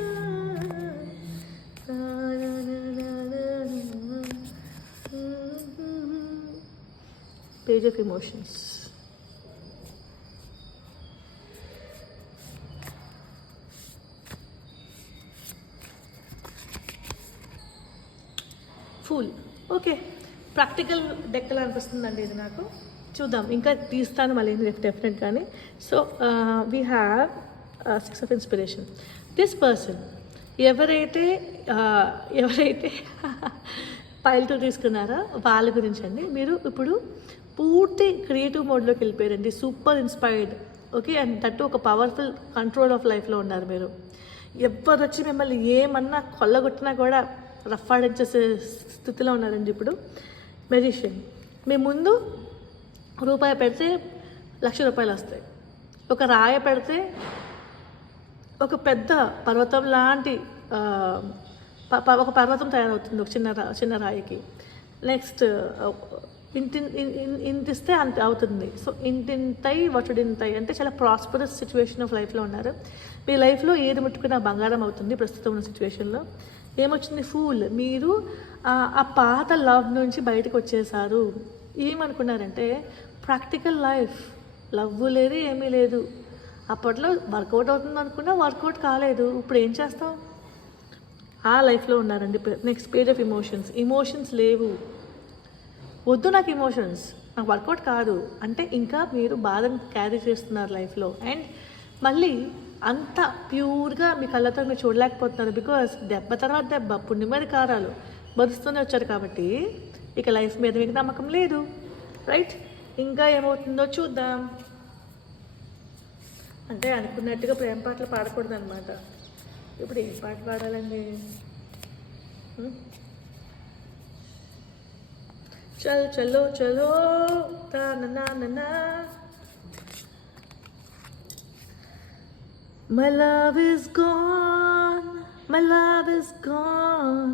Page of emotions. Full. Okay, practical deck ఎలా అనిపిస్తుందండి ఇది నాకు. చూద్దాం, ఇంకా తీస్తాను మళ్ళీ డెఫినెట్ కానీ. So we have 6 of inspiration. This person ఎవరైతే పైల్ 2 తీసుకున్నారో వాళ్ళ గురించి అండి. మీరు ఇప్పుడు పూర్తి క్రియేటివ్ మోడ్లోకి వెళ్ళిపోయారండి, super inspired. Okay, and that ఒక పవర్ఫుల్ కంట్రోల్ ఆఫ్ లైఫ్లో ఉన్నారు మీరు. ఎవరు వచ్చి మిమ్మల్ని ఏమన్నా కొల్లగొట్టినా కూడా రఫ్ ఆడించేసే స్థితిలో ఉన్నారండి ఇప్పుడు. మెజిషియన్, మీ ముందు రూపాయి పెడితే ₹1,00,000 వస్తాయి. ఒక రాయి పెడితే ఒక పెద్ద పర్వతం లాంటి ఒక పర్వతం తయారవుతుంది ఒక చిన్న రాయికి. నెక్స్ట్ ఇంతిస్తే అంత అవుతుంది. సో ఇంతింతై వటుడింతై అంటే చాలా ప్రాస్పరస్ సిచ్యువేషన్ ఆఫ్ లైఫ్లో ఉన్నారు. మీ లైఫ్లో ఏది ముట్టుకున్నా బంగారం అవుతుంది ప్రస్తుతం ఉన్న సిచ్యువేషన్లో. ఏమొచ్చింది? ఫూల్. మీరు ఆ పాత లవ్ నుంచి బయటకు వచ్చేసారు. ఏమనుకున్నారంటే ప్రాక్టికల్ లైఫ్, లవ్ లేదు ఏమీ లేదు. అప్పట్లో వర్కౌట్ అవుతుంది అనుకున్నా వర్కౌట్ కాలేదు. ఇప్పుడు ఏం చేస్తాం? ఆ లైఫ్లో ఉన్నారండి. Next page of emotions. Emotions లేవు, వద్దు నాకు ఇమోషన్స్, నాకు వర్కౌట్ కాదు అంటే ఇంకా మీరు బాధను క్యారీ చేస్తున్నారు లైఫ్లో. అండ్ మళ్ళీ అంత ప్యూర్గా మీ కళ్ళతో మీరు చూడలేకపోతున్నారు. బికాస్ దెబ్బ తర్వాత దెబ్బ, పుణ్యమైన కారాలు బరుస్తూనే వచ్చారు కాబట్టి ఇక లైఫ్ మీద మీకు నమ్మకం లేదు. రైట్, ఇంకా ఏమవుతుందో చూద్దాం. అంటే అనుకున్నట్టుగా ప్రేమ పాటలు పాడకూడదు అనమాట. ఇప్పుడు ఏం పాట పాడాలండి? చల్ చలో చలో తానా. My love is gone, my love is gone,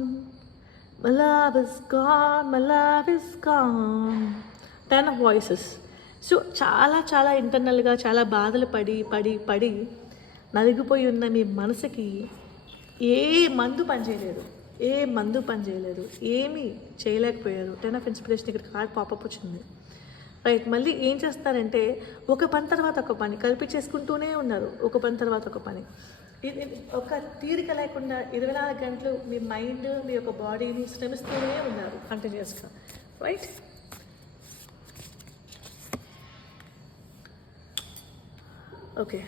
my love is gone, my love is gone. 10 of voices. So చాలా ఇంటర్నల్గా చాలా బాధలు పడి నలిగిపోయి ఉన్న మీ మనసుకి ఏ మందు పనిచేయలేదు, ఏమీ చేయలేకపోయారు. 10 of inspiration ఇక్కడ కార్డ్ పాపప్ వచ్చింది. రైట్, మళ్ళీ ఏం చేస్తారంటే ఒక పని తర్వాత ఒక పని కల్పించేసుకుంటూనే ఉన్నారు. ఒక పని తర్వాత ఒక పని, ఒక తీరిక లేకుండా 24 గంటలు మీ మైండ్, మీ యొక్క బాడీని శ్రమిస్తూనే ఉన్నారు కంటిన్యూస్గా. రైట్, ఓకే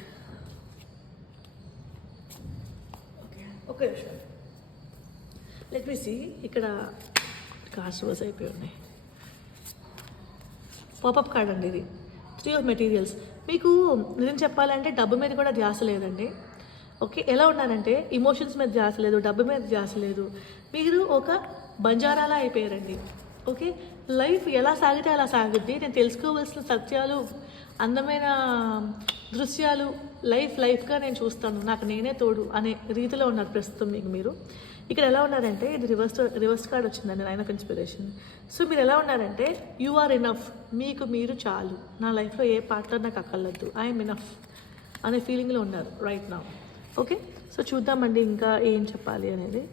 నిమిషం. Let me see. ఇక్కడ కార్డ్స్ రివర్స్ అయిపోయి ఉన్నాయి. పాపప్ కార్డ్ అండి ఇది. 3 of మెటీరియల్స్. మీకు నిజం చెప్పాలంటే డబ్బు మీద కూడా ధ్యాస లేదండి. ఓకే, ఎలా ఉన్నారంటే ఇమోషన్స్ మీద ధ్యాస లేదు, డబ్బు మీద ధ్యాస లేదు. మీరు ఒక బంజారాలా అయిపోయారండి. ఓకే, లైఫ్ ఎలా సాగితే అలా సాగుద్ది. నేను తెలుసుకోవాల్సిన సత్యాలు, అందమైన దృశ్యాలు లైఫ్గా నేను చూస్తాను, నాకు నేనే తోడు అనే రీతిలో ఉన్నారు ప్రస్తుతం మీరు. ఇక్కడ ఎలా ఉన్నారంటే ఇది రివర్స్ కార్డ్ వచ్చిందండి, 9 of inspiration. సో మీరు ఎలా ఉన్నారంటే యు ఆర్ ఇనఫ్, మీకు మీరు చాలు, నా లైఫ్లో ఏ పార్ట్నర్ నాకు అక్కర్లేదు, ఐఎమ్ ఇనఫ్ అనే ఫీలింగ్లో ఉన్నారు రైట్ నౌ. ఓకే, సో చూద్దామండి ఇంకా ఏం చెప్పాలి అనేది.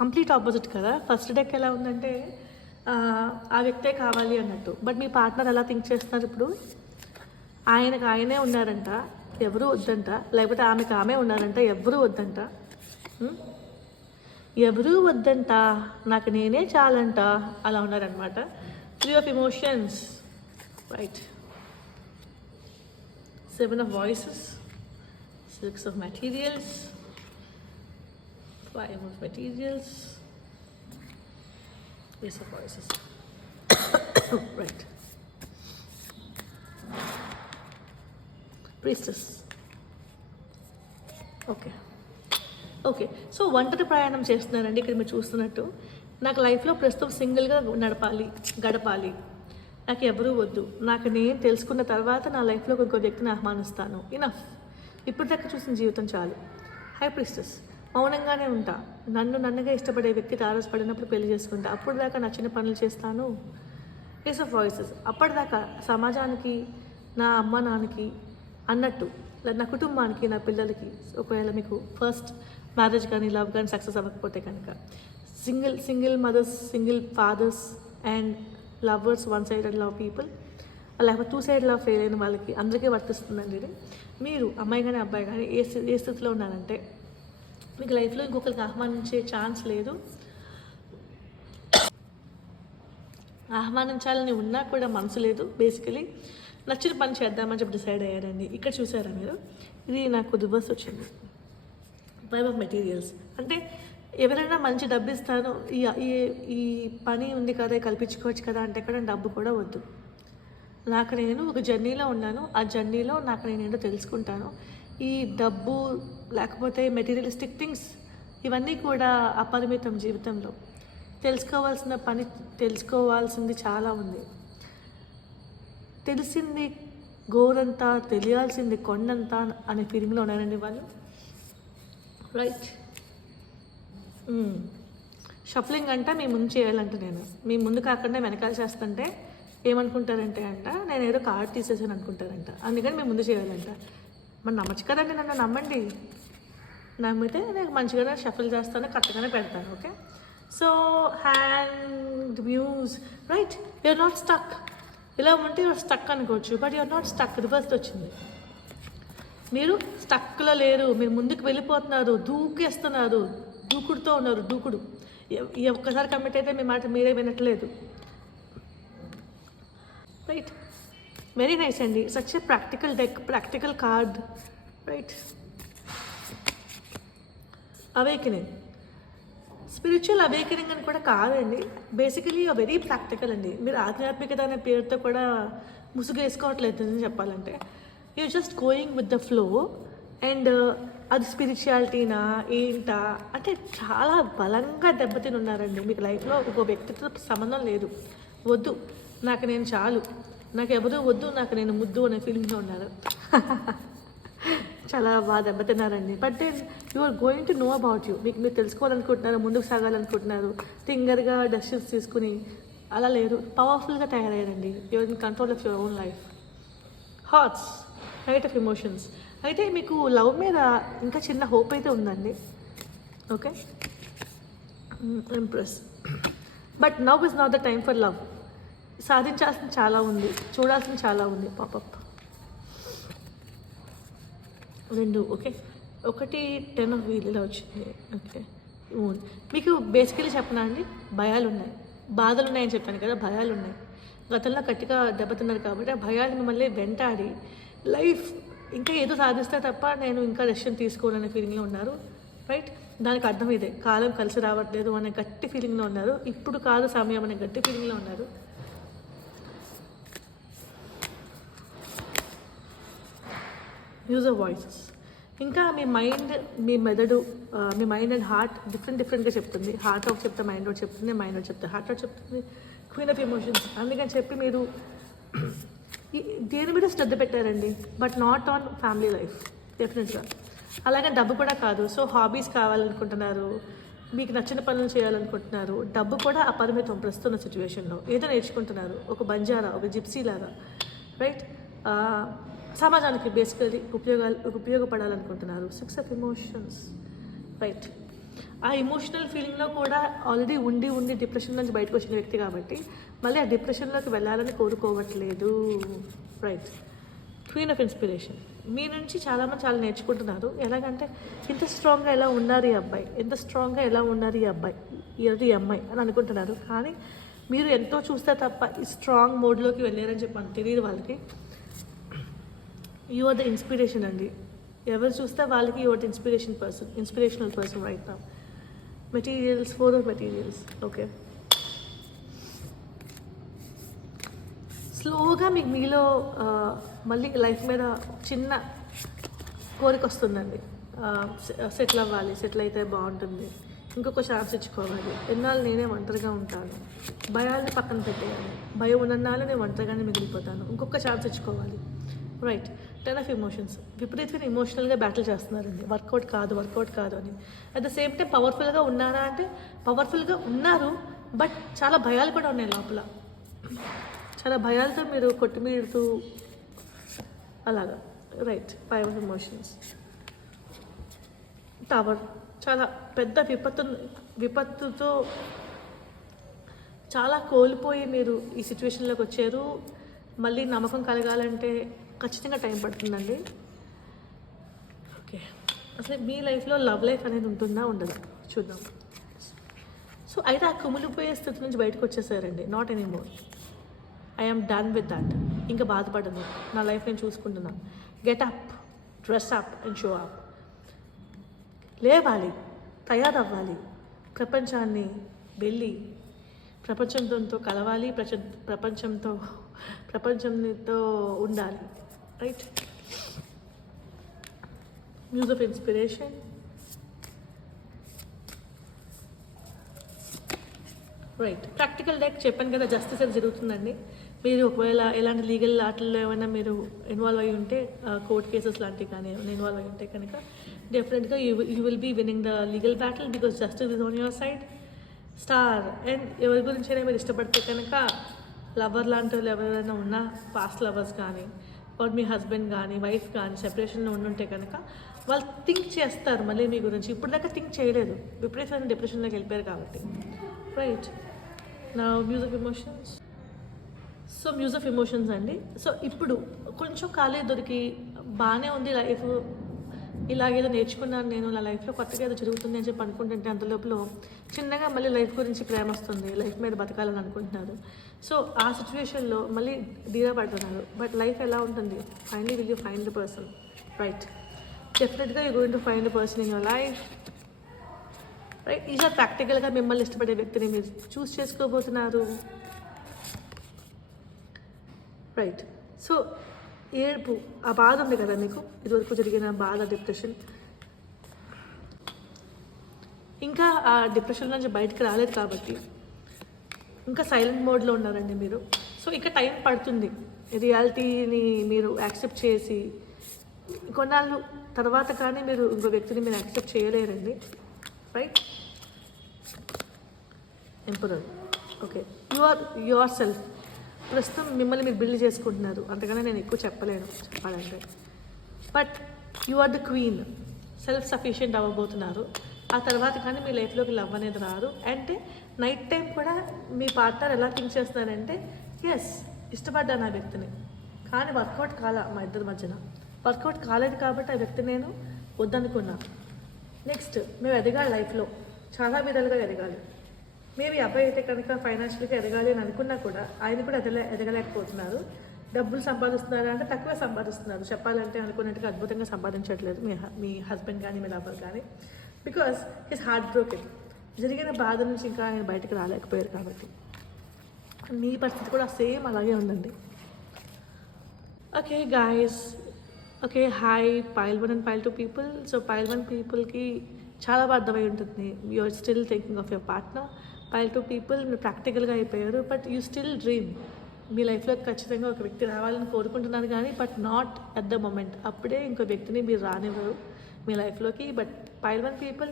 కంప్లీట్ ఆపోజిట్ కదా. ఫస్ట్ డెక్ ఎలా ఉందంటే ఆ వ్యక్తే కావాలి అన్నట్టు. బట్ మీ పార్ట్నర్ ఎలా థింక్ చేస్తున్నారు ఇప్పుడు? ఆయనే ఉన్నారంట, ఎవరూ వద్దంట. లేకపోతే ఆమె ఉన్నారంట, ఎవరూ వద్దంట. ఎవరూ వద్దంట, నాకు నేనే చాలంట, అలా ఉన్నారనమాట. 3 of emotions. Right, 7 of voices, 6 of materials, 5 of materials, Ace of voices. Right. Priestess. Okay so ఒంటరి ప్రయాణం చేస్తున్నారండి ఇక్కడ మీరు చూస్తున్నట్టు. నాకు లైఫ్లో ప్రస్తుతం సింగిల్గా గడపాలి, నాకు ఎవరూ వద్దు, నాకు నేను తెలుసుకున్న తర్వాత నా లైఫ్లో ఇంకో వ్యక్తిని ఆహ్వానిస్తాను, ఇనఫ్, ఇప్పుడు దాకా చూసిన జీవితం చాలు. హై ప్రిస్టెస్, మౌనంగానే ఉంటా, నన్నుగా ఇష్టపడే వ్యక్తి తారసపడినప్పుడు పెళ్లి చేసుకుంటా, అప్పుడు దాకా నచ్చిన పనులు చేస్తాను. ఏస్ ఆఫ్ వాయిసెస్, అప్పటిదాకా సమాజానికి, నా అమ్మ నాన్నకి అన్నట్టు, నా కుటుంబానికి, నా పిల్లలకి, ఒకవేళ మీకు ఫస్ట్ మ్యారేజ్ కానీ లవ్ కానీ సక్సెస్ అవ్వకపోతే కనుక single mothers, single fathers and lovers, one sided love people, లేకపోతే టూ సైడ్ లవ్ ఫెయిల్ అయిన వాళ్ళకి అందరికీ వర్తిస్తుందండి ఇది. మీరు అమ్మాయి కానీ అబ్బాయి కానీ ఏ స్థితిలో ఉన్నారంటే మీకు లైఫ్లో ఇంకొకరికి ఆహ్వానించే ఛాన్స్ లేదు, ఆహ్వానించాలని ఉన్నా కూడా మనసు లేదు. బేసికలీ నచ్చిన పని చేద్దామని చెప్పి డిసైడ్ అయ్యారండి. ఇక్కడ చూసారా మీరు, ఇది నాకు రివర్స్ వచ్చింది, 5 ఆఫ్ మెటీరియల్స్. అంటే ఎవరైనా మంచి డబ్బు ఇస్తాను, ఈ పని ఉంది కదా కల్పించుకోవచ్చు కదా అంటే కూడా డబ్బు కూడా వద్దు. నాకు నేను ఒక జర్నీలో ఉన్నాను, ఆ జర్నీలో నాకు నేను ఏంటో తెలుసుకుంటాను. ఈ డబ్బు లేకపోతే మెటీరియలిస్టిక్ థింగ్స్ ఇవన్నీ కూడా అపరిమితం జీవితంలో. తెలుసుకోవాల్సింది చాలా ఉంది. తెలిసింది గోరంతా, తెలియాల్సింది కొండంతా అనే ఫీలింగ్లో ఉన్నారండి వాళ్ళు. రైట్. షఫ్లింగ్ అంట మీ ముందు చేయాలంట, నేను మీ ముందు కాకుండా వెనకాల చేస్తుంటే ఏమనుకుంటారంటే నేను ఏదో కార్డ్ తీసేసాను అనుకుంటారంట, అందుకని మీ ముందు చేయాలంట. మరి నమ్మచ్చు కదండి, నన్ను నమ్మండి, నమ్మితే నేను మంచిగానే షఫిల్ చేస్తాను, కరెక్ట్గానే పెడతాను. Okay, so hand views. Right, you are not stuck. ఇలా ఉంటే యూఆర్ స్టక్ అనుకోవచ్చు, but you are not stuck. Reverse వచ్చింది, మీరు స్టక్లో లేరు, మీరు ముందుకు వెళ్ళిపోతున్నారు, దూకేస్తున్నారు, దూకుడుతో ఉన్నారు. దూకుడు ఒక్కసారి కమిట్ అయితే మీ మాట మీరే వినట్లేదు. రైట్, వెరీ నైస్ అండి, such a practical deck, practical card. Right, awakening, spiritual awakening అని కూడా కాదండి, బేసికలీ వెరీ ప్రాక్టికల్ అండి. మీరు ఆధ్యాత్మికత అనే పేరుతో కూడా ముసుగు వేసుకోవట్లేదు అని చెప్పాలంటే. You just going with the flow. And అది స్పిరిచువాలిటీనా ఏంటా అంటే చాలా బలంగా దెబ్బతిని ఉన్నారండి. మీకు లైఫ్లో ఒక వ్యక్తితో సంబంధం లేదు, వద్దు నాకు నేను చాలు, నాకు ఎవరు వద్దు, నాకు నేను ముద్దు అనే ఫీలింగ్లో ఉన్నారు. చాలా బాగా దెబ్బతిన్నారండి. But then you are going to know about you. మీరు తెలుసుకోవాలనుకుంటున్నారు, ముందుకు సాగాలనుకుంటున్నారు, థింగర్గా డెసిషన్స్ తీసుకుని అలా లేరు, పవర్ఫుల్గా తయారయ్యారండి. You're in control of your own life. Hearts, right of emotions. అయితే మీకు లవ్ మీద ఇంకా చిన్న హోప్ అయితే ఉందండి. Okay, impress. But now is not the time for love. సాధించాల్సింది చాలా ఉంది, చూడాల్సింది చాలా ఉంది. పాపప్ 2. ఓకే, 1 10 ఆఫ్ వీల్ ఇలా వచ్చింది. ఓకే, మీకు బేసికలీ చెప్పనా అండి, భయాలు ఉన్నాయి, బాధలు ఉన్నాయని చెప్పాను కదా, భయాలు ఉన్నాయి. గతంలో గట్టిగా దెబ్బతిన్నారు కాబట్టి ఆ భయాలు మిమ్మల్ని వెంటాడి లైఫ్ ఇంకా ఏదో సాధిస్తే తప్ప నేను ఇంకా డెసిషన్ తీసుకోవాలనే ఫీలింగ్లో ఉన్నారు. రైట్, దానికి అర్థం ఇదే, కాలం కలిసి రావట్లేదు అనే గట్టి ఫీలింగ్లో ఉన్నారు. ఇప్పుడు కాదు సమయం అనే గట్టి ఫీలింగ్లో ఉన్నారు. Use of voices. ఇంకా మీ మైండ్, మీ మెదడు, మీ మైండ్ అండ్ హార్ట్ డిఫరెంట్గా చెప్తుంది. హార్ట్ ఒకటి చెప్తే మైండ్ ఒకటి చెప్తుంది, మైండ్ ఒకటి చెప్తే హార్ట్ ఒకటి చెప్తుంది. Queen of emotions. అందుకని చెప్పి మీరు దేని మీద శ్రద్ధ పెట్టారండి, but not on family life డెఫినెట్గా. అలాగే డబ్బు కూడా కాదు. సో హాబీస్ కావాలనుకుంటున్నారు, మీకు నచ్చిన పనులు చేయాలనుకుంటున్నారు. డబ్బు కూడా అపరిమితం ప్రస్తున్న సిచ్యువేషన్లో. ఏదో నేర్చుకుంటున్నారు, ఒక బంజారా, ఒక జిప్సీ లాగా. రైట్, సమాజానికి బేసికలీ ఉపయోగపడాలనుకుంటున్నారు. 6 of emotions. రైట్, ఆ ఎమోషనల్ ఫీలింగ్లో కూడా ఆల్రెడీ ఉండి డిప్రెషన్ నుంచి బయటకు వచ్చిన వ్యక్తి కాబట్టి మళ్ళీ ఆ డిప్రెషన్లోకి వెళ్ళాలని కోరుకోవట్లేదు. Right, queen of inspiration. మీ నుంచి చాలామంది చాలా నేర్చుకుంటున్నారు. ఎలాగంటే ఇంత స్ట్రాంగ్గా ఎలా ఉన్నారు ఈ అబ్బాయి, ఎంత స్ట్రాంగ్గా ఎలా ఉన్నారు ఈ అబ్బాయి, ఈ అమ్మాయి అని అనుకుంటున్నారు. కానీ మీరు ఎంతో చూస్తే తప్ప ఈ స్ట్రాంగ్ మోడ్లోకి వెళ్ళారని చెప్పి తెలియదు వాళ్ళకి. యు ఆర్ ద ఇన్స్పిరేషన్ అండి. ఎవరు చూస్తే వాళ్ళకి you are the inspirational person right now. Materials, 4 of materials. Okay, స్లోగా మీకు మీలో మళ్ళీ లైఫ్ మీద చిన్న కోరిక వస్తుందండి. సెటిల్ అవ్వాలి, సెటిల్ అయితే బాగుంటుంది, ఇంకొక ఛాన్స్ ఇచ్చుకోవాలి, ఎన్నాళ్ళు నేనే ఒంటరిగా ఉంటాను, భయాల్ని పక్కన పెట్టేయాలి, భయం ఉన్నన్నాళ్ళు నేను ఒంటరిగానే మిగిలిపోతాను, ఇంకొక ఛాన్స్ ఇచ్చుకోవాలి. Right, 10 of emotions. విపరీతమైన ఎమోషనల్గా బ్యాటిల్ చేస్తున్నారండి, వర్కౌట్ కాదు అని. అట్ ద సేమ్ టైం పవర్ఫుల్గా ఉన్నారా అంటే పవర్ఫుల్గా ఉన్నారు, బట్ చాలా భయాలు కూడా ఉన్నాయి లోపల. చాలా భయాలతో మీరు కొట్టుమీడుతూ అలాగా. Right, 5 of emotions. టవర్, చాలా పెద్ద విపత్తుతో చాలా కోల్పోయి మీరు ఈ సిచ్యువేషన్లోకి వచ్చారు. మళ్ళీ నమ్మకం కలగాలంటే ఖచ్చితంగా టైం పడుతుందండి. ఓకే, అసలు మీ లైఫ్లో లవ్ లైఫ్ అనేది ఉంటుందా ఉండదా చూద్దాం. సో అయితే ఆ కుమిలిపోయే స్థితి నుంచి బయటకు వచ్చేసారండి. Not anymore, I'm done with that. ఇంకా బాధపడను, నా లైఫ్ నేను చూసుకుంటున్నాను. Get up, dress up and show up. లేవాలి, తయారవ్వాలి, ప్రపంచాన్ని వెళ్ళి ప్రపంచంతో కలవాలి, ప్రపంచంతో ఉండాలి. Right, muse of inspiration. Right, practical deck చెప్పాను కదా, జస్టిస్ అది జరుగుతుందండి. మీరు ఒకవేళ ఎలాంటి లీగల్ ఆటల్లో ఏమైనా మీరు ఇన్వాల్వ్ అయ్యి ఉంటే, కోర్ట్ కేసెస్ లాంటివి కానీ ఏమైనా ఇన్వాల్వ్ అయ్యి ఉంటే కనుక డెఫినెట్గా you will be winning the legal battle because justice is on your side. Star, and ఎవరి గురించైనా మీరు ఇష్టపడితే కనుక లవర్ లాంటి వాళ్ళు ఎవరైనా ఉన్నా, పాస్ట్ లవర్స్ కానీ ఆర్ మీ హస్బెండ్ కానీ వైఫ్ కానీ సెపరేషన్లో ఉండుంటే కనుక వాళ్ళు థింక్ చేస్తారు మళ్ళీ మీ గురించి. ఇప్పుడు దాకా థింక్ చేయలేదు, విపరీతమైన డిప్రెషన్లోకి వెళ్ళిపోయారు కాబట్టి. రైట్, నా muse of emotions. So muse of emotions అండి. సో ఇప్పుడు కొంచెం ఖాళీ దొరికి బాగానే ఉంది లైఫ్, ఇలాగేదో నేర్చుకున్నాను నేను, నా లైఫ్లో కొత్తగా ఏదో జరుగుతుంది అని చెప్పి అనుకుంటుంటే అంతలోపల చిన్నగా మళ్ళీ లైఫ్ గురించి ప్రేమ వస్తుంది, లైఫ్ మీద బతకాలని అనుకుంటున్నారు. సో ఆ సిచ్యువేషన్లో మళ్ళీ డీలా పడుతున్నారు. బట్ లైఫ్ ఎలా ఉంటుంది, finally will you find the person. Right, డెఫినెట్గా you going to find the person in your life. Right, ఈసారి ప్రాక్టికల్గా మిమ్మల్ని ఇష్టపడే వ్యక్తిని మీరు చూస్ చేసుకోబోతున్నారు. రైట్, సో ఏడుపు, ఆ బాధ ఉంది కదా మీకు, ఇదివరకు జరిగిన బాధ, డిప్రెషన్, ఇంకా ఆ డిప్రెషన్ నుంచి బయటకు రాలేదు కాబట్టి ఇంకా సైలెంట్ మోడ్లో ఉన్నారండి మీరు. సో ఇక టైం పడుతుంది రియాలిటీని మీరు యాక్సెప్ట్ చేసి, కొన్నాళ్ళు తర్వాత కానీ మీరు ఇంకో వ్యక్తిని మీరు యాక్సెప్ట్ చేయలేరండి. Right, emperor. Okay, yourself. ప్రస్తుతం మిమ్మల్ని మీరు బిల్డ్ చేసుకుంటున్నారు, అంతకన్నా నేను ఎక్కువ చెప్పలేను చెప్పాలంటే. But you are the queen, self sufficient అవ్వబోతున్నారు. ఆ తర్వాత కానీ మీ లైఫ్లోకి లవ్ అనేది రాదు. అంటే నైట్ టైం కూడా మీ పార్ట్నర్ ఎలా థింక్ చేస్తున్నారంటే, ఎస్ ఇష్టపడ్డాను ఆ వ్యక్తిని, కానీ వర్కౌట్ కాల మా ఇద్దరి మధ్యన, వర్కౌట్ కాలేదు కాబట్టి ఆ వ్యక్తిని నేను వద్దనుకున్నాను. నెక్స్ట్ మేము ఎదగాలి, లైఫ్లో చాలా విధాలుగా ఎదగాలి. మేబీ అబ్బాయి అయితే కనుక ఫైనాన్షియల్గా ఎదగాలి అని అనుకున్నా కూడా ఆయన కూడా ఎదగలేకపోతున్నారు. డబ్బులు సంపాదిస్తున్నారు అంటే తక్కువ సంపాదిస్తున్నారు, చెప్పాలంటే అనుకున్నట్టుగా అద్భుతంగా సంపాదించట్లేదు మీ హస్బెండ్ కానీ మీ లవర్ కానీ, బికాస్ హిస్ హార్ట్ బ్రోకెన్. జరిగిన బాధ నుంచి ఇంకా ఆయన బయటకు రాలేకపోయారు కాబట్టి. మీ పరిస్థితి కూడా సేమ్ అలాగే ఉందండి. Okay guys, okay hi pile 1 and pile 2 people. So pile 1 పీపుల్కి చాలా బాగా అర్థమై ఉంటుంది, you are still thinking of your partner. Pile 2 people మీరు ప్రాక్టికల్గా అయిపోయారు, బట్ యూ స్టిల్ డ్రీమ్. మీ లైఫ్లో ఖచ్చితంగా ఒక వ్యక్తి రావాలని కోరుకుంటున్నారు కానీ, but not at the moment. అప్పుడే ఇంకో వ్యక్తిని మీరు రానివ్వరు మీ లైఫ్లోకి. బట్ పైల్ 1 పీపుల్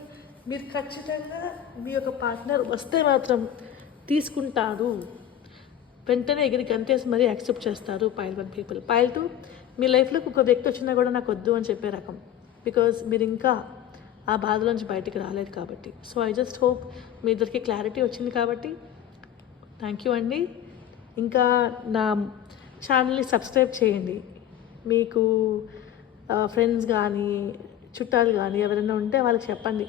మీరు ఖచ్చితంగా మీ యొక్క పార్ట్నర్ వస్తే మాత్రం తీసుకుంటారు, వెంటనే ఎగిరి గంతేసి మరీ యాక్సెప్ట్ చేస్తారు పైల్ 1 పీపుల్. పైల్ 2 మీ లైఫ్లోకి ఒక వ్యక్తి వచ్చినా కూడా నాకు వద్దు అని చెప్పే రకం, బికాజ్ మీరు ఇంకా ఆ బాధలోంచి బయటికి రాలేదు కాబట్టి. సో ఐ జస్ట్ హోప్ మీ ఇద్దరికి క్లారిటీ వచ్చింది కాబట్టి థ్యాంక్ యూ అండి. ఇంకా నా ఛానల్ని సబ్స్క్రైబ్ చేయండి. మీకు ఫ్రెండ్స్ కానీ చుట్టాలు కానీ ఎవరైనా ఉంటే వాళ్ళకి చెప్పండి,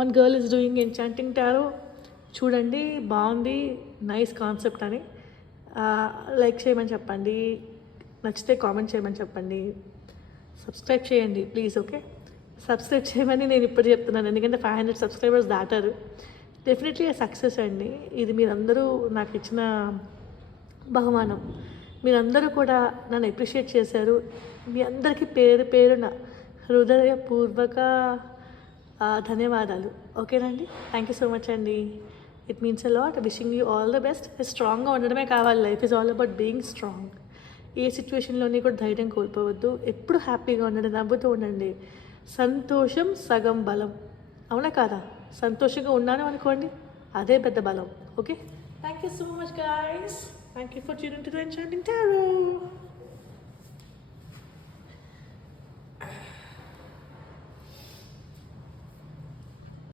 1 girl is doing enchanting tarot, చూడండి బాగుంది, నైస్ కాన్సెప్ట్ అని లైక్ చేయమని చెప్పండి, నచ్చితే కామెంట్ చేయమని చెప్పండి, సబ్స్క్రైబ్ చేయండి ప్లీజ్. ఓకే, సబ్స్క్రైబ్ చేయమని నేను ఇప్పుడు చెప్తున్నాను, ఎందుకంటే 500 సబ్స్క్రైబర్స్ దాటారు. డెఫినెట్లీ సక్సెస్ అండి ఇది. మీరందరూ నాకు ఇచ్చిన బహుమానం. మీరందరూ కూడా నన్ను అప్రిషియేట్ చేశారు. మీ అందరికీ పేరు పేరున హృదయపూర్వక ధన్యవాదాలు. ఓకేనండి. థ్యాంక్ యూ సో మచ్ అండి. It means a lot. Wishing you all the best. స్ట్రాంగ్గా ఉండడమే కావాలి. Life is all about being strong. ఏ సిచ్యువేషన్లోని కూడా ధైర్యం కోల్పోవద్దు. ఎప్పుడు హ్యాపీగా ఉండండి, నవ్వుతూ ఉండండి. సంతోషం సగం బలం. అవునా కాదా? సంతోషంగా ఉన్నాను అనుకోండి, అదే పెద్ద బలం. Okay, thank you so much guys. Thank you for tuning to the enchanting tarot.